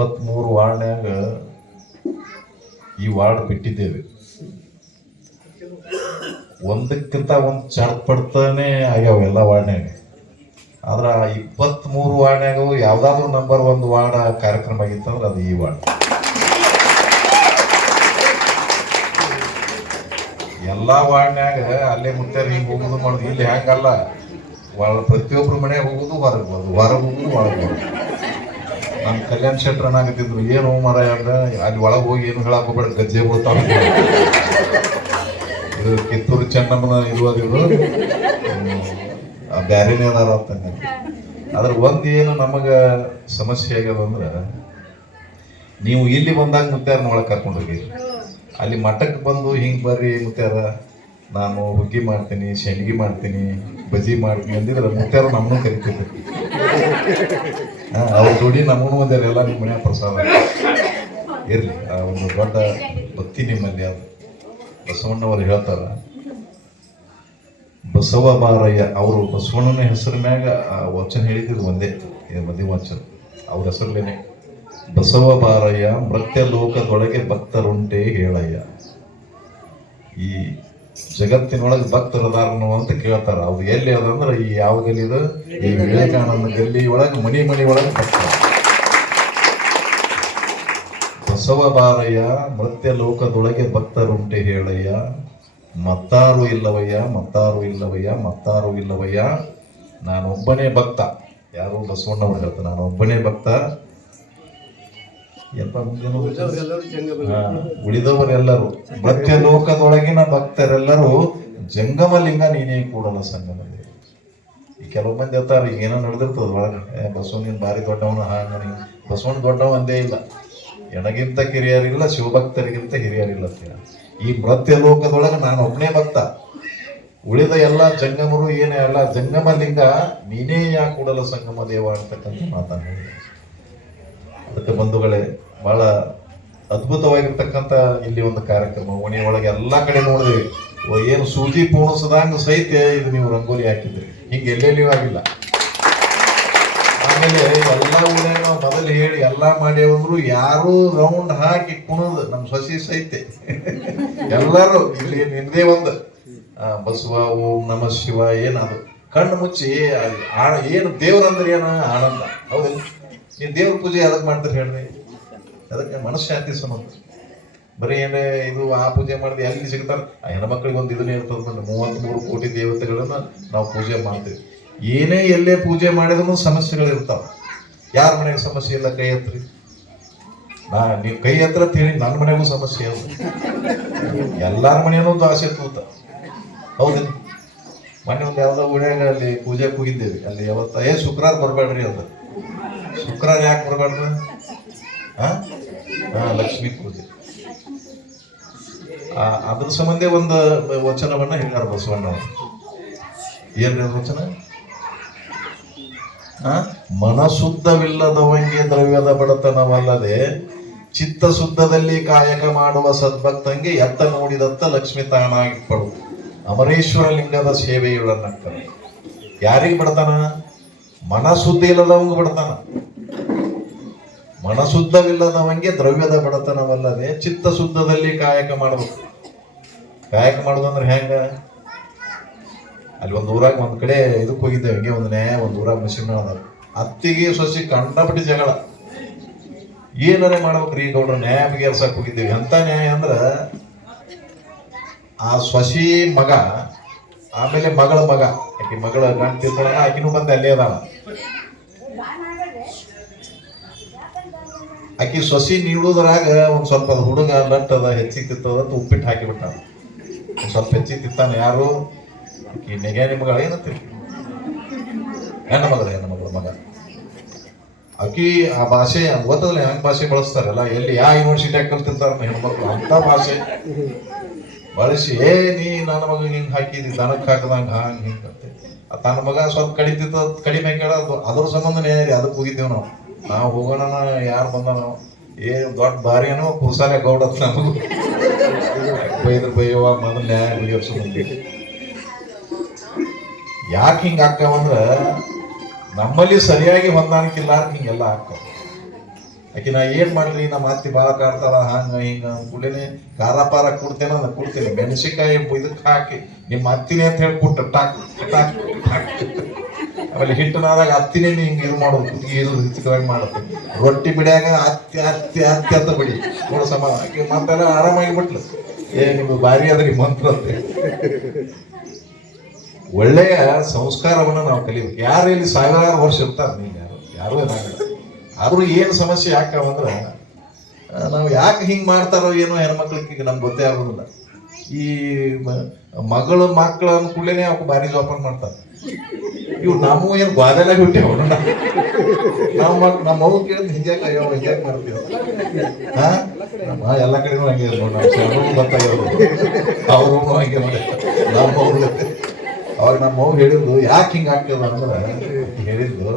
23 ವಾರ್ಡ್ನ್ಯಾಗ ಈ ವಾರ್ಡ್ ಬಿಟ್ಟಿದ್ದೇವೆ. ಒಂದಕ್ಕಿಂತ ಒಂದು ಚಡ್ಪಡ್ತಾನೆ ಆಗ್ಯಾವ ಎಲ್ಲ ವಾರ್ಡ್ನ್ಯಾಗ. ಆದ್ರ 23 ವಾರ್ಡ್ನ್ಯಾಗ ಯಾವ್ದಾದ್ರು ನಂಬರ್ 1 ವಾರ್ಡ್ ಕಾರ್ಯಕ್ರಮ ಆಗಿತ್ತಂದ್ರೆ ಅದು ಈ ವಾರ್ಡ್. ಎಲ್ಲಾ ವಾರ್ಡ್ನ್ಯಾಗ ಅಲ್ಲೇ ಮುತ್ಯಾರ ಹಿಂಗೆ ಹೋಗುದು ಮಾಡುದು. ಇಲ್ಲಿ ಹ್ಯಾಂಗಲ್ಲ, ಪ್ರತಿಯೊಬ್ರು ಮನೆ ಹೋಗುದು ಹೊರಗೆ ಬರೋದು, ಹೊರಗೆ ಹೋಗುದು ಒಳಗೆ ಬರೋದು. ನಮ್ಮ ಕಲ್ಯಾಣ್ ಶೆಟ್ರ್ ಏನಾಗತ್ತಿದ್ರು, ಏನು ಮರ ಅಂದ್ರೆ ಅಲ್ಲಿ ಒಳಗೆ ಹೋಗಿ ಏನು ಹೇಳಕ್ ಹೋಗ್ಬೇಡ, ಗಜ್ಜೆ ಬೀಳ್ತಾವ. ಇದು ಕಿತ್ತೂರು ಚೆನ್ನಮ್ಮನ ಇರುವುದಿದ್ರು ಬ್ಯಾರೇನೇ ಅದಾರ ಅಂತಂಗ. ಅದ್ರ ಏನು ನಮಗ ಸಮಸ್ಯೆ ಆಗ್ಯದ ಅಂದ್ರೆ, ನೀವು ಇಲ್ಲಿ ಬಂದಾಗ ಮುತ್ಯಾರನ ಒಳಗೆ ಕರ್ಕೊಂಡೋಗಿ ಅಲ್ಲಿ ಮಠಕ್ಕೆ ಬಂದು ಹಿಂಗೆ ಬರ್ರಿ ಮುತ್ಯಾರ, ನಾನು ಹುಗ್ಗಿ ಮಾಡ್ತೀನಿ, ಶೆಂಡಿಗೆ ಮಾಡ್ತೀನಿ, ಬಜ್ಜಿ ಮಾಡ್ತೀನಿ ಅಂದಿದ್ರೆ ಮುತ್ಯಾರ ನಮ್ಮನ್ನು ಕರಿತಿದ್ರು. ಅವ್ರ ಜೋಡಿ ನಮ್ಮನ್ನು ಒಂದಾರ ಎಲ್ಲ ನಿಮ್ಮ ಮನೆಯ ಪ್ರಸಾದ ಇರ್ಲಿ. ಆ ಒಂದು ದೊಡ್ಡ ಭಕ್ತಿ ನಿಮ್ಮಲ್ಲಿ. ಅದು ಬಸವಣ್ಣವರು ಹೇಳ್ತಾರ, ಬಸವ ಬಾರಯ್ಯ. ಅವರು ಬಸವಣ್ಣನ ಹೆಸರ ಮ್ಯಾಗ ಆ ವಚನ ಹೇಳಿದ್ರು ಒಂದೇ, ಮದಿ ವಚನ ಅವ್ರ ಹೆಸರಲ್ಲೇನೆ. ಬಸವ ಬಾರಯ್ಯ ಮೃತ್ಯ ಲೋಕದೊಳಗೆ ಭಕ್ತರುಂಟೆ ಹೇಳಯ್ಯ. ಈ ಜಗತ್ತಿನೊಳಗೆ ಭಕ್ತರದಾರನು ಅಂತ ಕೇಳ್ತಾರ. ಅವ್ರು ಎಲ್ಲಿ ಅದಂದ್ರೆ ಈ ಯಾವ ಗಲ್ಲಿ ಇದು, ಈ ವಿವೇಕಾನಂದ ಗಲ್ಲಿ ಒಳಗೆ ಮನಿ ಒಳಗೆ ಭಕ್ತ. ಬಸವ ಬಾರಯ್ಯ ಮೃತ್ಯ ಲೋಕದೊಳಗೆ ಭಕ್ತರುಂಟೆ ಹೇಳಯ್ಯ, ಮತ್ತಾರು ಇಲ್ಲವಯ್ಯ, ಮತ್ತಾರು ಇಲ್ಲವಯ್ಯ, ಮತ್ತಾರು ಇಲ್ಲವಯ್ಯ, ನಾನೊಬ್ಬನೇ ಭಕ್ತ. ಯಾರು ಬಸವಣ್ಣವ್ರು ಹೇಳ್ತಾರೆ, ನಾನೊಬ್ಬನೇ ಭಕ್ತ. ಉಳಿದವರೆಲ್ಲರೂ ಮೃತ್ಯ ಲೋಕದೊಳಗಿನ ಭಕ್ತರೆಲ್ಲರೂ ಜಂಗಮ ಲಿಂಗ ನೀನೇ ಕೂಡಲ ಸಂಗಮ. ಈ ಕೆಲವು ಮಂದಿ ಹೇಳ್ತಾರ, ಈಗ ಏನೋ ನಡೆದಿರ್ತದ ಒಳಗೆ, ಬಸವಣ್ಣ ಭಾರಿ ದೊಡ್ಡವನು, ಹಾಂಗ ಬಸವಣ್ಣ ದೊಡ್ಡವ ಒಂದೇ ಇಲ್ಲ, ಎಣಗಿಂತ ಕಿರಿಯರಿಲ್ಲ, ಶಿವಭಕ್ತರಿಗಿಂತ ಹಿರಿಯರಿಲ್ಲ. ಈ ಮೃತ್ಯ ಲೋಕದೊಳಗೆ ನಾನು ಒಬ್ಬನೇ ಭಕ್ತ, ಉಳಿದ ಎಲ್ಲ ಜಂಗಮರು ಏನೇ ಅಲ್ಲ, ಜಂಗಮ ಲಿಂಗ ನೀನೇ ಯಾ ಕೂಡಲ ಸಂಗಮ ದೇವ ಅಂತಕ್ಕಂಥ ಮಾತನ್ನು. ಅದಕ್ಕೆ ಬಂಧುಗಳೇ, ಬಹಳ ಅದ್ಭುತವಾಗಿರ್ತಕ್ಕಂಥ ಇಲ್ಲಿ ಒಂದು ಕಾರ್ಯಕ್ರಮ. ಓಣಿ ಒಳಗೆ ಎಲ್ಲ ಕಡೆ ನೋಡಿದ್ವಿ, ಏನು ಸೂಜಿ ಪೂರ್ಣಿಸದಂಗ ಸಹಿತ ಇದು ನೀವು ರಂಗೋಲಿ ಹಾಕಿದ್ರಿ, ಹಿಂಗೆ ಎಲ್ಲೆಲ್ಲಿಯೂ ಆಗಿಲ್ಲ. ಆಮೇಲೆ ಎಲ್ಲ ಊರಾಗ ನಾವು ಮೊದಲು ಹೇಳಿ ಎಲ್ಲ ಮಾಡ್ಯಾವಂದ್ರು ಯಾರು ರೌಂಡ್ ಹಾಕಿ ಕುಣದು ನಮ್ಮ ಸೊಸಿ ಸಹಿತ ಎಲ್ಲರೂ ಇಲ್ಲಿ ನಿಂದೇ ಒಂದು ಬಸವ ಓಂ ನಮ ಶಿವ ಏನದು ಕಣ್ಣು ಮುಚ್ಚಿ ಏನು ದೇವ್ರಂದ್ರೆ ಏನು ಆನಂದ. ಹೌದಿಲ್ಲ? ನೀವು ದೇವ್ರ ಪೂಜೆ ಅದಕ್ಕೆ ಮಾಡ್ತಾರೆ ಹೇಳ್ರಿ, ಅದಕ್ಕೆ ಮನಃಶಾಂತಿ ಸಮ. ಬರೀ ಏನೇ ಇದು ಆ ಪೂಜೆ ಮಾಡಿದ್ರೆ ಎಲ್ಲಿ ಸಿಗ್ತಾರೆ? ಆ ಹೆಣ್ಮಕ್ಳಿಗೆ ಒಂದು ಇದನ್ನೇ ಇರ್ತದೆ, 33 ಕೋಟಿ ದೇವತೆಗಳನ್ನ ನಾವು ಪೂಜೆ ಮಾಡ್ತೀವಿ. ಏನೇ ಎಲ್ಲೇ ಪೂಜೆ ಮಾಡಿದ್ರು ಸಮಸ್ಯೆಗಳು ಇರ್ತಾವ. ಯಾರ ಮನೆಗೆ ಸಮಸ್ಯೆ ಇಲ್ಲ? ಕೈ ಎತ್ರಿ. ನೀವು ಕೈ ಎತ್ತರ ಹೇಳಿ, ನನ್ನ ಮನೆಗೂ ಸಮಸ್ಯೆ ಅದ. ಎಲ್ಲಾರ ಮನೆಯೂ ಒಂದು ಆಸೆ ತೂತ. ಹೌದಿಲ್ಲ? ಮೊನ್ನೆ ಒಂದು ಯಾವ್ದೋ ಊರಾಗ ಅಲ್ಲಿ ಪೂಜೆಗೆ ಹೋಗಿದ್ದೇವೆ. ಅಲ್ಲಿ ಯಾವತ್ತ ಶುಕ್ರವಾರ ಬರಬೇಡ್ರಿ ಅಂತ. ಶುಕ್ರವಾರ ಯಾಕೆ ಬರಬಾರ್ದು? ಲಕ್ಷ್ಮೀ ಪೂಜೆ. ಅದ್ರ ಸಂಬಂಧ ಒಂದು ವಚನವನ್ನ ಹೇಳ್ಯಾರ ಬಸವಣ್ಣ. ಏನ್ರಿ ಅದು ವಚನ? ಮನಶುದ್ಧವಿಲ್ಲದವಂಗೆ ದ್ರವ್ಯದ ಬಡತನವಲ್ಲದೆ ಚಿತ್ತ ಶುದ್ಧದಲ್ಲಿ ಕಾಯಕ ಮಾಡುವ ಸದ್ಭಕ್ತಂಗೆ ಎತ್ತ ನೋಡಿದತ್ತ ಲಕ್ಷ್ಮಿ ತಾನಾಗಿಪ್ಪಳು ಅಮರೇಶ್ವರ ಲಿಂಗದ ಸೇವೆಯುಳ್ಳನಕ್ಕ. ಯಾರಿಗೆ ಬಡತನ? ಮನಶುದ್ಧಿ ಇಲ್ಲದವಂಗ ಬಡತನ. ಮನಶುದ್ಧವಿಲ್ಲದವಂಗೆ ದ್ರವ್ಯದ ಬಡತನವಲ್ಲದೆ ಚಿತ್ತ ಶುದ್ಧದಲ್ಲಿ ಕಾಯಕ ಮಾಡಬೇಕು. ಕಾಯಕ ಮಾಡೋದಂದ್ರೆ ಹೆಂಗ? ಅಲ್ಲಿ ಒಂದು ಊರಾಗ ಒಂದ್ ಕಡೆ ಇದಕ್ಕೆ ಹೋಗಿದ್ದೇವೆ, ಹಿಂಗೆ ಒಂದು ಊರಾಗ ಮಸೀನ್ ಅದ. ಅತ್ತಿಗೆ ಸೊಸಿ ಕಂಡಪಟ್ಟಿ ಜಗಳ. ಏನಾರೆ ಮಾಡ್ಬೇಕ್ರಿ ಗೌಡ್ರ, ನ್ಯಾಯ ಬಗೆಹರ್ಸಕ್ ಹೋಗಿದ್ದೇವೆ. ಎಂತ ನ್ಯಾಯ ಅಂದ್ರ, ಆ ಸೊಸಿ ಮಗ ಆಮೇಲೆ ಮಗಳ ಮಗ, ಆಕಿ ಮಗಳ ಗಂಡ ತಿಳ್ಕೊಳ್ಳೋಣ, ಆಕಿನೂ ಬಂದು ಅಲ್ಲೇ ಅದಾಳ. ಆಕಿ ಸೊಸಿ ನೀಡುವುದ್ರಾಗ ಒಂದ್ ಸ್ವಲ್ಪ ಅದು ಹುಡುಗ ಲಟ್ಟದ ಹೆಚ್ಚಿಗೆ ತಿತ್ತದ ಉಪ್ಪಿಟ್ಟು ಹಾಕಿಬಿಟ್ಟ. ಒಂದ್ ಸ್ವಲ್ಪ ಹೆಚ್ಚಿಗೆ ತಿತ್ತಾನ. ಯಾರು? ಆಕಿ ನೆಗ್ಯಾನಿ ಮಗಳ ಏನಂತೀರಿ? ಹೆಣ್ಣ ಮಗಳ ಮಗ. ಆಕಿ ಆ ಭಾಷೆ ಗೊತ್ತದಲ್ಲ, ಹೆಂಗ್ ಭಾಷೆ ಬಳಸ್ತಾರಲ್ಲ, ಎಲ್ಲಿ ಯಾವ ಯೂನಿವರ್ಸಿಟಿಯಾಗ ಕಲ್ತಿರ್ತಾರ ಹೆಣ್ಮಕ್ಳು ಅಂತ ಭಾಷೆ ಬಳಸಿ, ನೀ ನನ್ನ ಮಗ ಹಿಂಗ್ ಹಾಕಿದಿ, ದನಕ್ಕೆ ಹಾಕದಂಗ ಹಂಗ ಹಿಂಗ ತನ್ನ ಮಗ ಸ್ವಲ್ಪ ಕಡಿಮೆ ಕೇಳೋದು. ಅದ್ರ ಸಂಬಂಧನೇ ಅದಕ್ಕೆ ಹೋಗಿದ್ದೇವ್ ನಾವು ಹೋಗೋಣ. ಯಾರು ಬಂದ ನಾವು ದೊಡ್ಡ ಬಾರಿ ಏನೋ ಕುರ್ಸಾಲೆ ಗೌಡ ನಮಗೂ ಬೈಯವ ಮೊದಲು ನ್ಯಾಯ ಬಗೆಹರಿಸು ಬಂದಿವಿ. ಯಾಕೆ ಹಿಂಗ ಆಗ್ತಾವಂದ್ರ ನಮ್ಮಲ್ಲಿ ಸರಿಯಾಗಿ ಹೊಂದಾಣಿಕೆ ಇಲ್ಲ, ಹಿಂಗೆಲ್ಲ ಆಗ್ತಾವ. ಆಕೆ ನಾ ಏನ್ ಮಾಡ್ಲಿ ನಮ್ಮ ಅತ್ತಿ ಭಾಳ ಕಾಡ್ತಾರ ಹಂಗ ಹಿಂಗ ಕೂಡಲೇ ಖಾರ ಪಾರ ಕೊಡ್ತೇನೆ ಅಂದ್ರೆ ಕೊಡ್ತೀನಿ, ಮೆಣಸಿಕಾಯಿ ಇದಕ್ಕೆ ಹಾಕಿ ನಿಮ್ಮ ಅತ್ತಿನೇ ಅಂತ ಹೇಳಿ ಕೊಟ್ಟು ಟಾಕ್ ಟಾಕ್ ಟಾಕ್. ಆಮೇಲೆ ಹಿಟ್ಟನಾದಾಗ ಅತ್ತಿನೇ ಹಿಂಗೆ ಇದು ಮಾಡೋದು, ಕುದಿಗೆ ಇದು ಹಿಚ್ಕವಾಗಿ ಮಾಡುತ್ತೆ. ರೊಟ್ಟಿ ಬಿಡಿಯಾಗ ಅತ್ತಿ ಅತ್ತಿ ಅತ್ತಿ ಅಂತ ಬಿಡಿ ನೋಡ ಸಮ ಆಕೆ ಮಾತೆಲ್ಲ ಆರಾಮಾಗಿ ಬಿಟ್ಲು. ನಿಮ್ದು ಭಾರಿ ಅದ್ರಿ ಮಂತ್ರ ಅಂತ. ಒಳ್ಳೆಯ ಸಂಸ್ಕಾರವನ್ನು ನಾವು ಕಲಿಬೇಕು. ಯಾರು ಇಲ್ಲಿ ಸಾವಿರಾರು ವರ್ಷ ಇರ್ತಾರೆ, ನೀವು ಯಾರು ಏನಾಗಲ್ಲ. ಆದ್ರೂ ಏನು ಸಮಸ್ಯೆ ಯಾಕಂದ್ರೆ ನಾವು ಯಾಕೆ ಹಿಂಗೆ ಮಾಡ್ತಾರೋ ಏನೋ ಹೆಣ್ಮಕ್ಳಿಗೆ ನಮ್ಗೆ ಗೊತ್ತೇ ಆಗೋದಿಲ್ಲ. ಈ ಮಕ್ಕಳು ಅಂದ್ಕೂಡಲೇ ಅವಕ್ಕೆ ಭಾರಿ ಜೋಪಾನ ಮಾಡ್ತಾರೆ. ಇವು ನಮ್ಮ ಏನು ಗಾದೆಲ್ಲ ಬಿಟ್ಟೆ ಅವನು ನಮ್ಮ ಮಗು ಕೇಳಿದ್ ಹಿಂಗ್ಯಾಕ ಅಯ್ಯೋ ಹಿಂಗ್ಯಾಕೆ ಮಾಡ್ತೀವಿ ಎಲ್ಲ ಕಡೆನೂ ಹಂಗೆ ನೋಡಿ. ನಮ್ಮ ಗೊತ್ತಾಗಿರೋದು ಅವ್ರೂ ಹಂಗೆ ಮಾಡಿ ನಮ್ಮ ಮಗು. ಅವಾಗ ನಮ್ಮ ಮಗು ಹೇಳಿದ್ದು ಯಾಕೆ ಹಿಂಗೆ ಆಗ್ತದ ಅಂದ್ರೆ ಹೇಳಿದ್ದು,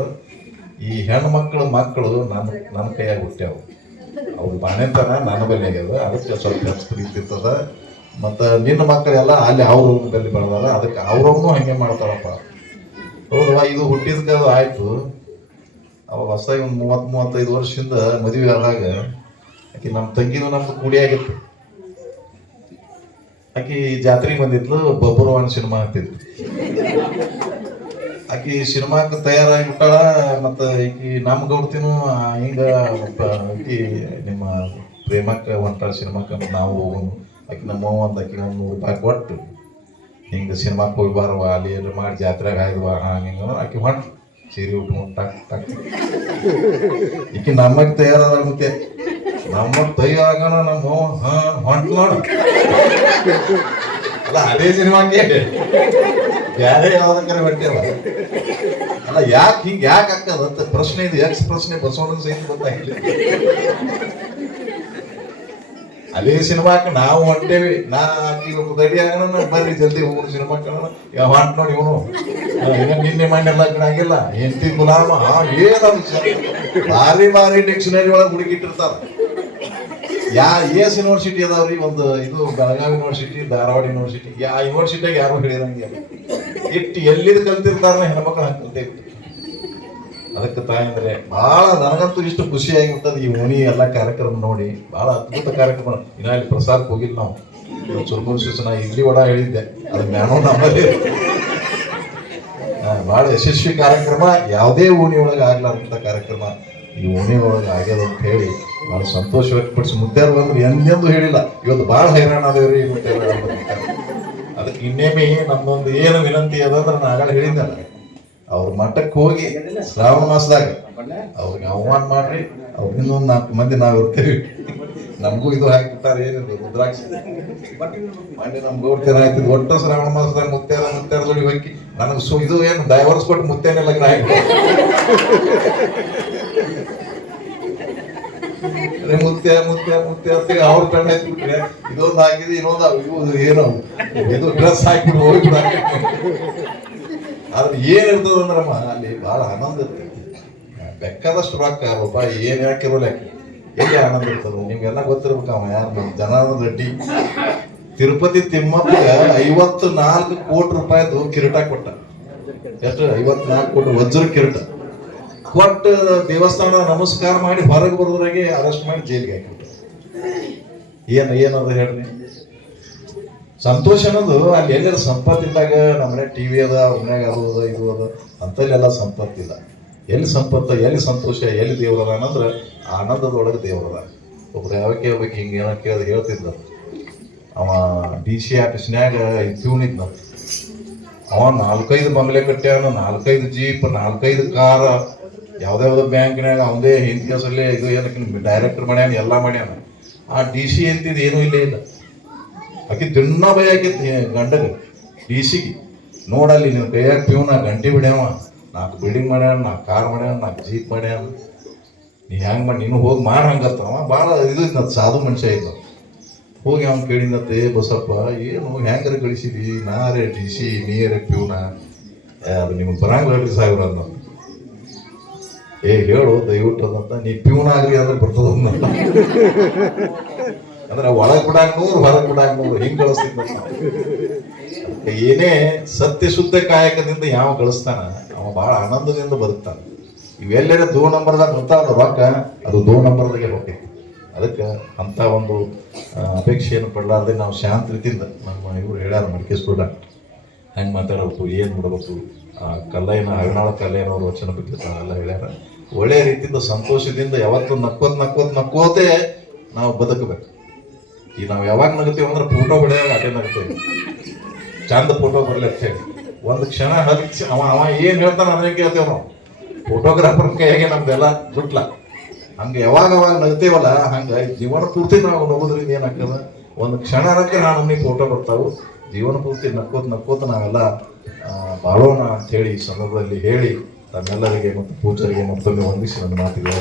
ಈ ಹೆಣ್ಮಕ್ಳು ಮಕ್ಕಳು ನನ್ನ ಕೈಯಾಗ ಹುಟ್ಟ್ಯಾವು, ಅವ್ರು ಬಾಣೆತನ ನನ್ನ ಬೆಲೆ ಆಗ್ಯದ, ಅದಕ್ಕೆ ಸ್ವಲ್ಪ ಹೆಚ್ಚು ಪ್ರೀತಿರ್ತದ. ಮತ್ತು ನಿನ್ನ ಮಕ್ಕಳೆಲ್ಲ ಅಲ್ಲಿ ಅವ್ರ ಬೆಲೆ ಬೆಳೆದಾರ, ಅದಕ್ಕೆ ಅವ್ರವ್ನು ಹಂಗೆ ಮಾಡ್ತಾರಪ್ಪ. ಹೌದವಾ, ಇದು ಹುಟ್ಟಿದ ಆಯ್ತು. ಅವಾಗ ಹೊಸದಾಗಿ ಒಂದು 30-35 ವರ್ಷದಿಂದ ಮದುವೆ ಆದಾಗ ಆಕಿ ನಮ್ಮ ತಂಗಿನೂ ನಮ್ದು ಕೂಡಿಯಾಗಿತ್ತು. ಆಕಿ ಜಾತ್ರೆಗೆ ಬಂದಿದ್ಲು, ಬಬ್ಬುರವಾನ್ ಸಿನಿಮಾ ಅಂತಿದ್ಲು. ಆಕಿ ಸಿನಿಮಾಕ್ಕೆ ತಯಾರಾಗಿ ಬಿಟ್ಟಾಳ. ಮತ್ತು ಈಕಿ ನಮ್ಮ ಗೌಡ್ತಿನೂ ಹಿಂಗ ಆಕಿ ನಿಮ್ಮ ಪ್ರೇಮಕ್ಕೆ ಹೊಂಟಾಳ ಸಿನಿಮಾಕ್ಕೆ ನಾವು ಹೋಗೋನು. ಆಕಿ ನಮ್ಮವ್ವ ಒಂದು ಆಕಿ ಒಂದು ₹100 ಕೊಟ್ಟು ಹಿಂಗೆ ಸಿನಿಮಾಕ್ಕೆ ಹೋಗಿ ಬಾರವ, ಅಲ್ಲಿ ಎಲ್ಲ ಮಾಡಿ ಜಾತ್ರೆಗೆ ಆಯ್ದುವ ಹಂಗೆ ಹಿಂಗೆ ಆಕಿ ಹೊಂಟು ಸೀರೆ ಉಟ್ಕೊಂಡು ಟಕ್ ಟಕ್. ಈಕಿ ನಮಗೆ ತಯಾರಾದ ಮತ್ತೆ ನಮ್ಮ ತಯಾರಾಗೋಣ ನಮ್ಮ ಹೊಂಟು ನೋಡ. ಅಲ್ಲ ಅದೇ ಸಿನಿಮಾಕ್ಕೆ ಬೇರೆ ಯಾವ್ದಂಗಾರೆ ಹೊಂಟೇವ. ಅಲ್ಲ ಯಾಕೆ ಹಿಂಗೆ ಯಾಕೆ ಆಗ್ತದ ಪ್ರಶ್ನೆ ಇದು, ಎಕ್ಸ್ ಪ್ರಶ್ನೆ ಬಸವಣ್ಣ ಸಹಿತ ಗೊತ್ತಾಗಿಲ್ಲ. ಅದೇ ಸಿನಿಮಾಕ್ಕೆ ನಾವು ಹೊಂಟೇವಿ. ನಾ ರೆಡಿ ಆಗೋಣ, ಬರ್ರಿ ಜಲ್ದಿ ಹೋಗೋಣ ಸಿನಿಮಾಕ್ಕೆ ಹೊಂಟ್ ನೋಡಿ. ಇವನು ನಿನ್ನೆ ಮಣ್ಣೆಲ್ಲ ಆಗಿಲ್ಲ, ಹೆಂಡತಿ ಗುಲಾಮ ಏನ ಭಾರಿ ಭಾರಿ ಡಿಕ್ಷನರಿ ಒಳಗೆ ಹುಡುಗಿಟ್ಟಿರ್ತಾರ. ಯೂನಿವರ್ಸಿಟಿ ಅದಾವ್ರಿ, ಒಂದು ಇದು ಬೆಳಗಾವಿ ಯೂನಿವರ್ಸಿಟಿ, ಧಾರವಾಡ ಯೂನಿವರ್ಸಿಟಿ, ಯೂನಿವರ್ಸಿಟಿಯಾಗ ಯಾರು ಹೇಳಿರಂಗಿಲ್ಲ. ಇಟ್ಟು ಎಲ್ಲಿದ್ ಕಲ್ತಿರ್ತಾರ ಹೆಣ್ಮಕ್ಳು ಹಂಗೆ ಕಲ್ತೇ. ಅದಕ್ಕೆ ತಾಯಂದ್ರೆ ಭಾಳ ನನಗಂತೂ ಇಷ್ಟು ಖುಷಿಯಾಗಿಬಿಟ್ಟದ ಈ ಓಣಿ ಎಲ್ಲ ಕಾರ್ಯಕ್ರಮ ನೋಡಿ. ಭಾಳ ಅದ್ಭುತ ಕಾರ್ಯಕ್ರಮ. ಇನ್ನ ಇಲ್ಲಿ ಪ್ರಸಾದಕ್ಕೆ ಹೋಗಿಲ್ಲ ನಾವು. ಸುರ್ಮೂರು ಶಿವಸನ ಇಡ್ಲಿ ವಡ ಹೇಳಿದ್ದೆ, ಅದು ಜ್ಞಾನೋ ನಮ್ಮಲ್ಲಿ. ಭಾಳ ಯಶಸ್ವಿ ಕಾರ್ಯಕ್ರಮ. ಯಾವುದೇ ಓಣಿ ಒಳಗೆ ಆಗ್ಲಾರಂಥ ಕಾರ್ಯಕ್ರಮ ಈ ಓಣಿ ಒಳಗೆ ಆಗ್ಯದ ಅಂತ ಹೇಳಿ ಭಾಳ ಸಂತೋಷ ವ್ಯಕ್ತಪಡಿಸಿ. ಮುದ್ದ್ಯಾರು ಬಂದ್ರೆ ಎಂದೆಂದು ಹೇಳಿಲ್ಲ, ಇವತ್ತು ಭಾಳ ಹೈರಾಣ ಅದೇವ್ರಿ ಮುದ್ದ್ಯಾರು. ಅದಕ್ಕೆ ಇನ್ನೇಮಿ ನಮ್ಮೊಂದು ಏನು ವಿನಂತಿ ಅದಂದ್ರೆ ನಾನು ಆಗಲೇ ಹೇಳಿದ್ದಲ್ಲ, ಅವ್ರ ಮಠಕ್ಕೆ ಹೋಗಿ ಶ್ರಾವಣ ಮಾಸದಾಗ ಅವ್ರಿಗೆ ಆಹ್ವಾನ ಮಾಡ್ರಿ. ಅವ್ರಿಗೆ ಇನ್ನೊಂದು 4 ಮಂದಿ ನಾವು ಇರ್ತೇವೆ. ನಮಗೂ ಇದು ಹಾಕಿಬಿಟ್ಟಾರೆ, ಏನಿದೆ ರುದ್ರಾಕ್ಷಿ ಮಾಡಿ ನಮ್ಗೆ ಗೌಡ್ತೇನೆ ಆಯ್ತಿದ್. ಒಟ್ಟು ಶ್ರಾವಣ ಮಾಸದಾಗ ಮುತ್ಯಾರ ಜೋಡಿ ಹೋಗಿ ನನಗೆ ಇದು ಏನು ಡೈವರ್ಸ್ ಕೊಟ್ಟು ಮುತ್ತೇನೆಲ್ಲ ಮುತ್ಯ ಮುತ್ಯ ಮುತ್ಯ ಅಂತ ಅವ್ರ ಕಣ್ಣು ಹಾಕಿಬಿಟ್ರೆ ಇದೊಂದು ಹಾಕಿದ್ರೆ ಇನ್ನೊಂದು ಏನೋ ಇದು ಡ್ರೆಸ್ ಹಾಕಿಬಿಟ್ಟು ಹೋಗ್ಬಿಡ. ಆದ್ರೆ ಏನಿರ್ತದ ಅಂದ್ರಮ್ಮ ಅಲ್ಲಿ ಭಾಳ ಆನಂದ ಇರ್ತದೆ. ಬೇಕಾದಷ್ಟು ರೊಕ್ಕ ರೂಪಾಯಿ ಏನ್ ಹಾಕಿರೋಲ್ಲ, ಎಲ್ಲಿ ಆನಂದ ಇರ್ತದ ನಿಮ್ಗೆಲ್ಲ ಗೊತ್ತಿರ್ಬೇಕು. ಅವ ಯಾರು ನಮ್ಮ ಜನಾರ್ದನ್ ರೆಡ್ಡಿ ತಿರುಪತಿ ತಿಮ್ಮಪ್ಪಗ 54 ಕೋಟಿ ರೂಪಾಯಿದು ಕಿರೀಟ ಕೊಟ್ಟ. ಎಷ್ಟು? 54 ಕೋಟಿ ವಜ್ರ ಕಿರೀಟ ಕೊಟ್ಟು ದೇವಸ್ಥಾನ ನಮಸ್ಕಾರ ಮಾಡಿ ಹೊರಗೆ ಬರೋದ್ರಾಗೆ ಅರೆಸ್ಟ್ ಮಾಡಿ ಜೈಲಿಗೆ ಹಾಕಿಬಿಟ್ಟ. ಏನದ ಹೇಳ್ರಿ ಸಂತೋಷ ಅನ್ನೋದು. ಅಲ್ಲಿ ಎಲ್ಲರ ಸಂಪತ್ತಿದ್ದಾಗ ನಮ್ಮನೆ ಟಿವಿ ಅದ, ಮನ್ಯಾಗ ಅದು ಅದ ಇದು ಅದ ಅಂತಲ್ಲೆಲ್ಲ ಸಂಪತ್ತಿಲ್ಲ. ಎಲ್ಲಿ ಸಂಪತ್ತ, ಎಲ್ಲಿ ಸಂತೋಷ, ಎಲ್ಲಿ ದೇವ್ರದ ಅನ್ನಂದ್ರೆ ಆನಂದದೊಳಗೆ ದೇವ್ರದ. ಒಬ್ರು ಯಾವ ಕೇಳ್ಬೇಕು ಹಿಂಗೆ ಏನೋ ಕೇಳಿದ್ರೆ ಹೇಳ್ತಿದ್ದ. ಅವ DC ಆಫೀಸ್ನ್ಯಾಗ ಇದ್ದ. ಅವ 4-5 ಬಂಗ್ಲೆ ಕಟ್ಟ್ಯಾನ, 4-5 ಜೀಪ್, 4-5 ಕಾರ, ಯಾವ್ದಾವ್ದೋ ಬ್ಯಾಂಕ್ನ್ಯಾಗ ಅವಂದೇ ಹಿಂದ್ ಕೇಸಲ್ಲಿ ಇದು ಏನಕ್ಕೆ ಡೈರೆಕ್ಟರ್ ಮಾಡ್ಯಾನ, ಎಲ್ಲ ಮಾಡ್ಯಾನ. ಆ DC ಅಂತಿದ್ದು ಏನೂ ಇಲ್ಲೇ ಇಲ್ಲ. ಆಕಿ ದಿನ ಭಯ ಆಕೈತಿ ಗಂಡಗೆ DC-ಗೆ. ನೋಡಲ್ಲಿ ನಿನ್ನ ಕೈಯಾಗ ಪ್ಯೂನ ಗಂಟೆ ಬಿಡ್ಯಾವ, 4 ಬಿಲ್ಡಿಂಗ್ ಮಾಡ್ಯಾನ, 4 ಕಾರ್ ಮಾಡ್ಯಾನ, 4 ಜೀಪ್ ಮಾಡ್ಯಾನ. ನೀ ಹೆಂಗೆ ಮಾಡಿ ನೀನು ಹೋಗಿ ಮಾಡ ಹಂಗತ್ತವ. ಭಾಳ ಇದು ಇದ್ನ ಸಾಧು ಮನುಷ್ಯ ಇದ್ದ. ಹೋಗಿ ಅವ್ನು ಕೇಳಿನತ್ತೆ, ಬಸಪ್ಪ ಏನು ಹೆಂಗಾರ ಗಳಿಸಿದ್ವಿ, ನಾರೇ DC ನೀರೇ ಪ್ಯೂನ, ಅದು ನಿಮ್ಗೆ ಬರಂಗಿಲ್ಲ ಹೇಳ್ರಿ ಸಾಹೇಬ್ರ ಅನ್ನೋ. ಹೇಳು ದಯವಿಟ್ಟು ಅದಂತ. ನೀ ಪ್ಯೂನ್ ಆಗ್ರಿ ಅಂದ್ರೆ ಬರ್ತದ ಅಂದ್ರೆ ಒಳಗೆ ಬಿಡಾಗ 100, ಹೊರಗೆ ಬಿಡಾಗ 100 ಹಿಂಗೆ ಗಳಿಸ್ತಿದ್ದ. ಏನೇ ಸತ್ಯ ಶುದ್ಧ ಕಾಯಕದಿಂದ ಯಾವ ಗಳಿಸ್ತಾನ ಅವ ಭಾಳ ಆನಂದದಿಂದ ಬದುಕ್ತಾನ. ಇವೆಲ್ಲರ ದೋ ನಂಬರ್ದಾಗ ಬರ್ತಾವಲ್ಲ ರೊಕ್ಕ, ಅದು ದೋ ನಂಬರ್ದಾಗೆ ಹೋಗ್ತೈತಿ. ಅದಕ್ಕೆ ಅಂಥ ಒಂದು ಅಪೇಕ್ಷೆಯನ್ನು ಪಡಲಾರ್ದೆ ನಾವು ಶಾಂತ ರೀತಿಯಿಂದ ನಮ್ಮ ಇವರು ಹೇಳ್ಯಾರ ಮಡಿಕೇಶ್ವರ ಹೆಂಗೆ ಮಾತಾಡಬೇಕು, ಏನು ಮಾಡಬೇಕು, ಕಲ್ಲಯ್ಯನ ಹಗನಾಳ ಕಲ್ಲಯ್ಯನವ್ರ ವಚನ ಬಗ್ಗೆ ಎಲ್ಲ ಹೇಳ್ಯಾರ. ಒಳ್ಳೆಯ ರೀತಿಯಿಂದ ಸಂತೋಷದಿಂದ ಯಾವತ್ತೂ ನಕ್ಕೋತೆ ನಾವು ಬದುಕಬೇಕು. ಈಗ ನಾವು ಯಾವಾಗ ನಗ್ತೀವಿ ಅಂದ್ರೆ ಫೋಟೋ ಹೊಡೆಯಾಗ ಅದೇ ನಗ್ತೇವೆ, ಚಂದ ಫೋಟೋ ಬರಲಿ ಅಂತ ಹೇಳಿ. ಒಂದು ಕ್ಷಣ ಹರಿಸಿ ಅವ ಏನು ಹೇಳ್ತಾನೆ ಅದನ್ನೇ ಕೇಳ್ತೇವೆ ನಾವು. ಫೋಟೋಗ್ರಾಫರ್ ಕೈಯಾಗೆ ನಮ್ದೆಲ್ಲ ಜುಟ್ಲ. ಹಂಗೆ ಯಾವಾಗ ನಗ್ತೇವಲ್ಲ, ಹಂಗೆ ಜೀವನ ಪೂರ್ತಿ ನಾವು ನಗೋದ್ರಿಂದ ಏನಾಗ್ತದೆ, ಒಂದು ಕ್ಷಣಕ್ಕೆ ನಾನು ಫೋಟೋ ಬರ್ತಾವೆ. ಜೀವನ ಪೂರ್ತಿ ನಕ್ಕೋತ ನಾವೆಲ್ಲ ಬಾಳೋಣ ಅಂತ ಹೇಳಿ ಈ ಸಂದರ್ಭದಲ್ಲಿ ಹೇಳಿ ತಮ್ಮೆಲ್ಲರಿಗೆ ಮತ್ತು ಪೂಜರಿಗೆ ಮತ್ತೊಮ್ಮೆ ವಂದಿಸಿ ನನ್ನ ಮಾತಿಗೆ